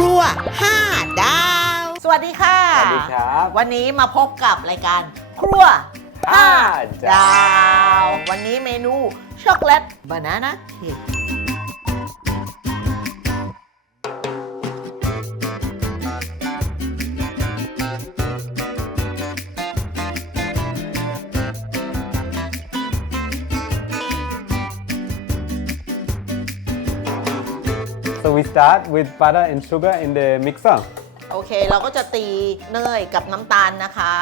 รัว 5 ดาว สวัสดีค่ะ สวัสดีครับ วันนี้มาพบกับรายการครัวห้า5ดาว วันนี้เมนูช็อกโกแลตบานาน่าเค้ก So we start with butter and sugar in the mixer. โอเค เราก็จะตีเนยกับน้ำตาลนะคะ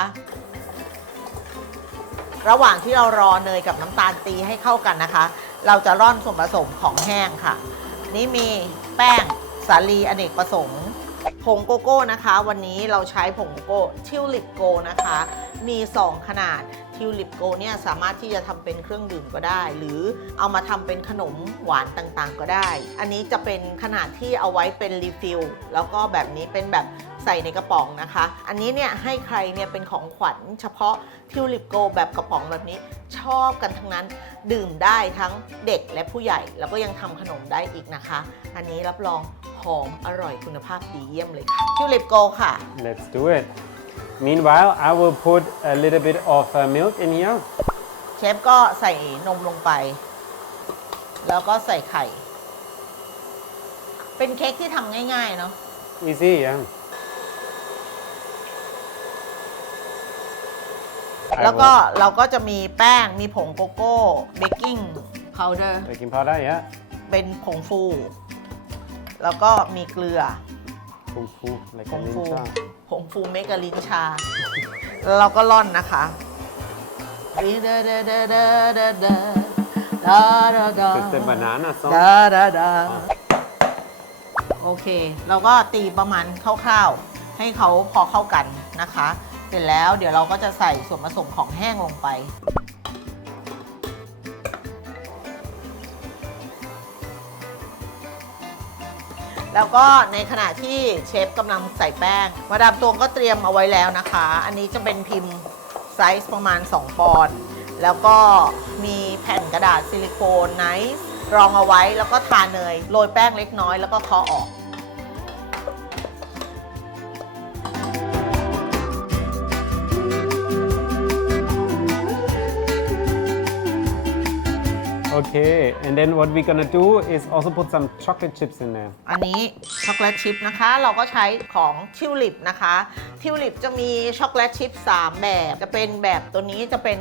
ระหว่างที่เรารอเนยกับน้ำตาลตีให้เข้ากันนะคะ เราจะร่อนส่วนผสมของแห้งค่ะ นี่มีแป้งสาลีอเนกประสงค์ ผงโกโก้นะคะ วันนี้เราใช้ผงโกโก้ทิวลิปโกนะคะ มี 2 ขนาดทิวลิปโกเนี่ยสามารถที่จะทำเป็นเครื่องดื่มก็ได้ หรือเอามาทำเป็นขนมหวานต่างๆ ก็ได้ อันนี้จะเป็นขนาดที่เอาไว้เป็นรีฟิลแล้วก็แบบนี้เป็นแบบ ใส่ในกระป๋องนะคะ อันนี้เนี่ยให้ใครเนี่ยเป็นของขวัญเฉพาะทิวลิปโกแบบกระป๋องแบบนี้ชอบกันทั้งนั้นดื่มได้ทั้งเด็กและผู้ใหญ่ แล้วก็ยังทำขนมได้อีกนะคะ อันนี้รับรองหอมอร่อยคุณภาพดีเยี่ยมเลยค่ะทิวลิปโกค่ะ Let's do it. Meanwhile, I will put a little bit of uh, milk in here. เชฟก็ใส่นมลงไป แล้วก็ใส่ไข่ เป็นเค้กที่ทำง่ายๆเนาะ Easy, yeah. แล้วก็ will- เราก็จะมีแป้งมีผงโกโก้เบกกิ้งพาวเดอร์ baking powder, yeah. เป็นผงฟู แล้วก็มีเกลือ Kung fu, like ผ a งฟู ninja. ผงฟูเมกะลินชาแล้วเราก็ร่อนนะคะเดอเดอเดอเดอเดอเดอดาดาดา It's the banana song. ดาดาดาโอเค เราก็ตีประมาณคร่าวๆ ให้เขาพอเข้ากันนะคะ เสร็จแล้วเดี๋ยวเราก็จะใส่ส่วนผสมของแห้งลงไป แล้วก็ในขณะที่เชฟกำลังใส่แป้ง มาดามตวงก็เตรียมเอาไว้แล้วนะคะ อันนี้จะเป็นพิมพ์ไซส์ประมาณ 2 ปอนด์แล้วก็มีแผ่นกระดาษซิลิโคนไนซ์รองเอาไว้แล้วก็ทาเนยโรยแป้งเล็กน้อยแล้วก็เคาะออก Okay, and then what we're gonna do is also put some chocolate chips in there. อันนี้ช็อกโกแลตชิพนะคะ เราก็ใช้ของทิวลิปนะคะทิวลิปจะมีช็อกโกแลตชิพ3 แบบ จะเป็นแบบตัวนี้จะเป็น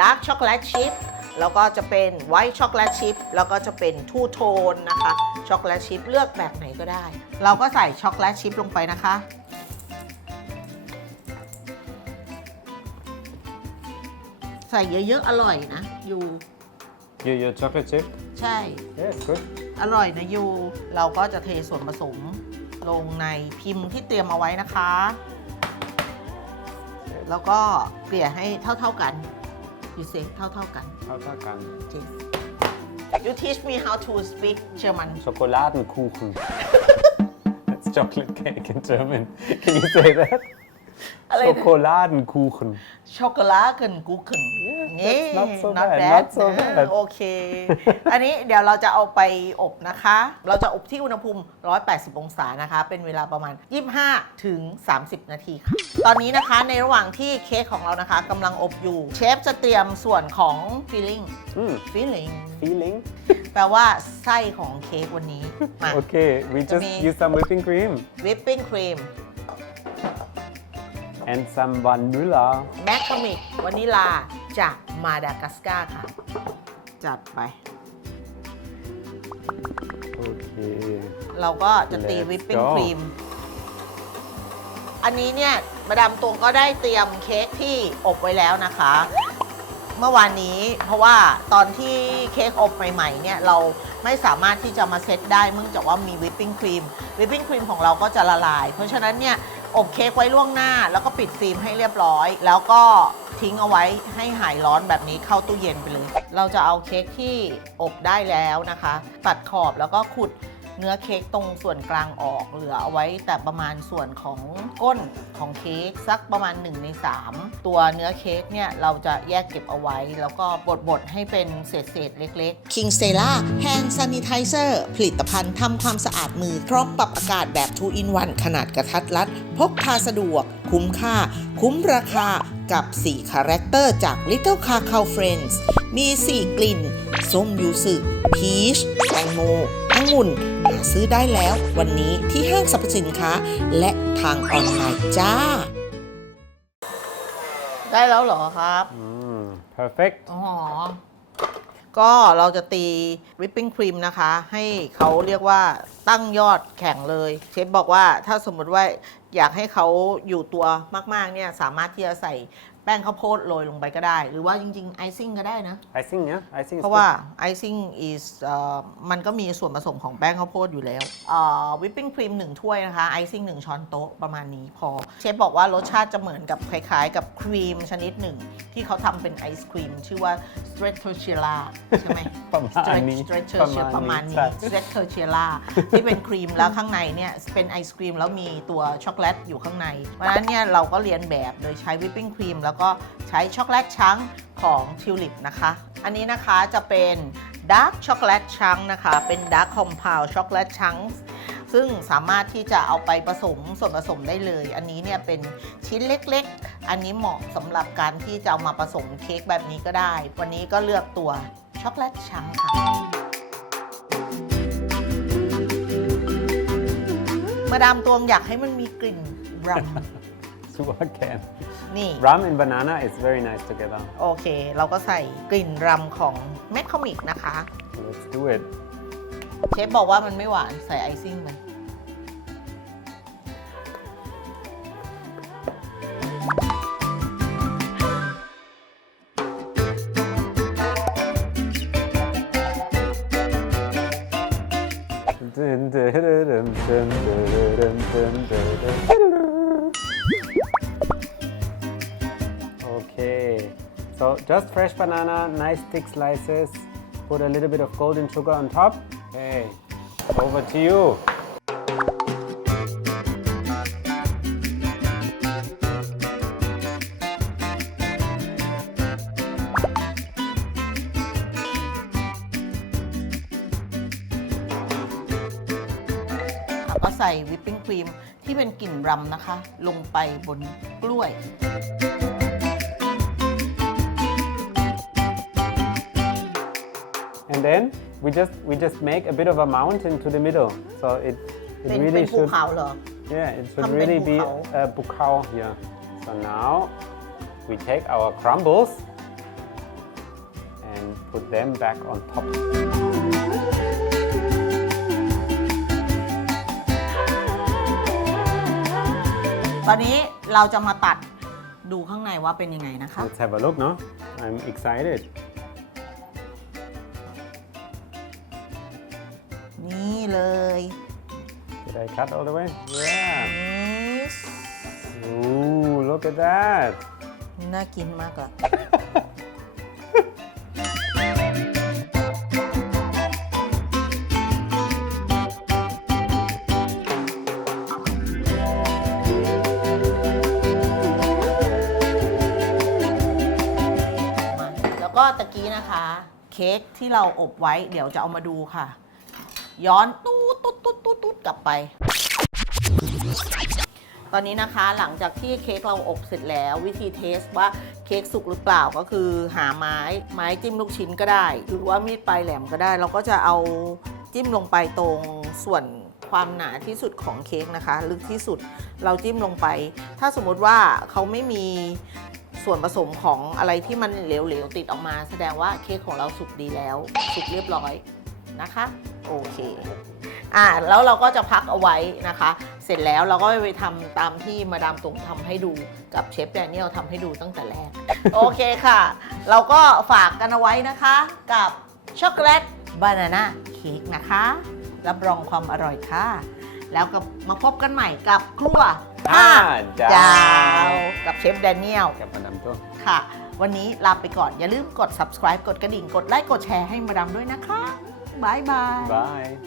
ดาร์กช็อกโกแลตชิพแล้วก็จะเป็นไวท์ช็อกโกแลตชิพแล้วก็จะเป็นทูโทนนะคะช็อกโกแลตชิพเลือกแบบไหนก็ได้ เราก็ใส่ช็อกโกแลตชิพลงไปนะคะ ใส่เยอะๆอร่อยนะอยู่ Your, your chocolate chip? ใช่ Yes, good. อร่อยนะยู เราก็จะเทส่วนผสมลงในพิมพ์ที่เตรียมเอาไว้นะคะ แล้วก็เกลี่ยให้เท่าๆกันยูเซเท่าๆกัน How about that? Yes. You teach me how to speak German Schokoladenkuchen. That's chocolate cake in German. Can you say that? อะไรนะ Schokoladenkuchen. ช็อกโกแลตกันกูขึ้น Yeah, that's not so not bad, bad not so นะ bad. โอเค อันนี้เดี๋ยวเราจะเอาไปอบนะคะ เราจะอบที่อุณหภูมิ 180 องศานะคะ เป็นเวลาประมาณ 25 ถึง 30 นาทีค่ะ ตอนนี้นะคะในระหว่างที่เค้กของเรานะคะกำลังอบอยู่ เชฟจะเตรียมส่วนของ filling Mm, filling feeling. แปลว่าไส้ของเค้กวันนี้มา Okay, we just me- use some whipping cream whipping cream and some vanilla. แมคคามิกวานิลาจากมาดากัสการ์ค่ะ จัดไป Okay. เราก็จะตี Let's วิปปิ้ง go ครีม อันนี้เนี่ย มาดามตวงก็ได้เตรียมเค้กที่อบไว้แล้วนะคะ เมื่อวานนี้เพราะว่าตอนที่เค้กอบใหม่ๆเนี่ย เราไม่สามารถที่จะมาเซตได้เนื่องจากว่ามีวิปปิ้งครีม วิปปิ้งครีมของเราก็จะละลาย เพราะฉะนั้นเนี่ย อบเค้กไว้ล่วงหน้า แล้วก็ปิดฟิล์มให้เรียบร้อย แล้วก็ทิ้งเอาไว้ให้หายร้อนแบบนี้เข้าตู้เย็นไปเลย เราจะเอาเค้กที่อบได้แล้วนะคะ ตัดขอบแล้วก็ขุด เนื้อเค้กตรงส่วนกลางออกเหลือเอาไว้แต่ประมาณส่วนของก้นของเค้กสักประมาณ1ใน3 ตัวเนื้อเค้กเนี่ยเราจะแยกเก็บเอาไว้ แล้วก็บดๆให้เป็นเศษๆเล็กๆ King Stella Hand Sanitizer ผลิตภัณฑ์ทำความสะอาดมือพร้อมปรับอากาศแบบ 2 in 1ขนาดกระทัดรัด พกพาสะดวก คุ้มค่า คุ้มราคากับ 4 คาแรคเตอร์จาก Little Cacao Friends มี 4 กลิ่น ส้มยูสึพีช แตงโม องุ่นหาซื้อได้แล้ววันนี้ที่ห้างสรรพสินค้า และทางออนไลน์จ้า ได้แล้วเหรอครับ Mm, perfect. อ๋อ ก็เราจะตีวิปปิ้งครีมนะคะ ให้เขาเรียกว่าตั้งยอดแข่งเลย เชฟบอกว่าถ้าสมมุติว่าอยากให้เขาอยู่ตัวมาก ๆ เนี่ย สามารถที่จะใส่ แป้งข้าวโพดโรยลงไปก็ได้ หรือว่าจริงๆไอซิ่งก็ได้นะ I think, yeah, I think เพราะว่า icing is เอ่อมันก็มีส่วนผสมของแป้งข้าวโพดอยู่แล้ววิปปิ้งครีมหนึ่งถ้วยนะคะ icing หนึ่งช้อนโต๊ะประมาณนี้พอ เชฟบอกว่ารสชาติจะเหมือนกับคล้ายๆ กับครีมชนิดหนึ่ง ที่เขาทำเป็นไอศครีม ชื่อว่า stracciatella ใช่ไหม ประมาณนี้ stracciatella ประมาณนี้ stracciatella ที่เป็นครีมแล้วข้างในเนี่ยเป็นไอศครีมแล้วมีตัวช็อกโกแลตอยู่ข้างใน เพราะฉะนั้นเนี่ยเราก็เรียนแบบโดยใช้วิปปิ้งครีมแล้วก็ใช้ช็อกโกแลตชังของทิวลิปนะคะ อันนี้นะคะจะเป็นดาร์กช็อกโกแลตชังนะคะ เป็นดาร์กคอมเพลช็อกโกแลตชังซึ่งสามารถที่จะเอาไปผสมส่วนผสมได้เลย อันนี้เนี่ยเป็นชิ้นเล็กๆ อันนี้เหมาะสำหรับการที่จะเอามาผสมเค้กแบบนี้ก็ได้ วันนี้ก็เลือกตัวช็อกโกแลตชังค่ะมาดามตวงอยากให้มันมีกลิ่นรัม Super can. นี่ Rum and banana is very nice together. โอเค เราก็ใส่กลิ่นรัมของเม็ดคอมิกนะคะ Let's do it. เชฟบอกว่ามันไม่หวานใส่ไอซิ่งมัน Dun, dun, dun, dun, dun, dun, dun, dun, just fresh banana, nice thick slices. Put a little bit of golden sugar on top. Okay, over to you. แล้วก็ใส่วิปปิ้งครีมที่เป็นกลิ่นรัมนะคะ ลงไปบนกล้วย And then we just we just make a bit of a mountain to the middle. So it เป็ it น really เป็นภู should เขาเหรอ yeah it should ทำเป็น really be ภูเขา a bukao here. So now we take our crumbles and put them back on top. ตอนนี้เราจะมาตัดดูข้างในว่าเป็นยังไงนะคะ Let's have a look, no? I'm excited. เลย Did I cut all the way? Yeah. นี่ Ooh, look at that. น่ากินมากอะแล้วก็ตะกี้นะคะ เค้กที่เราอบไว้เดี๋ยวจะเอามาดูค่ะ ย้อนตูดตุ๊ดตุ๊ดตุ๊ดตุ๊ดกลับไป ตอนนี้นะคะหลังจากที่เค้กเราอบเสร็จแล้ว วิธีเทสว่าเค้กสุกหรือเปล่าก็คือหาไม้ไม้จิ้มลูกชิ้นก็ได้ หรือว่ามีดปลายแหลมก็ได้ เราก็จะเอาจิ้มลงไปตรงส่วนความหนาที่สุดของเค้กนะคะ ลึกที่สุดเราจิ้มลงไป ถ้าสมมติว่าเขาไม่มีส่วนผสมของอะไรที่มันเหลวๆติดออกมา แสดงว่าเค้กของเราสุกดีแล้ว สุกเรียบร้อย นะคะโอเคอ่าแล้วเราก็จะพักเอาไว้นะคะ เสร็จแล้วเราก็ไปทำตามที่มาดามตรงทำให้ดูกับเชฟแดเนียลทำให้ดูตั้งแต่แรก โอเคค่ะ เราก็ฝากกันเอาไว้นะคะกับช็อกโกแลตบานาน่าเค้กนะคะ รับรองความอร่อยค่ะ แล้วก็มาพบกันใหม่กับครัวห้าดาดาวกับเชฟแดเนียลกับมาดามตัวค่ะ วันนี้ลาไปก่อนอย่าลืมกด subscribe กดกระดิ่งกดไลค์กดแชร์ให้มาดามด้วยนะคะ Bye-bye. Bye.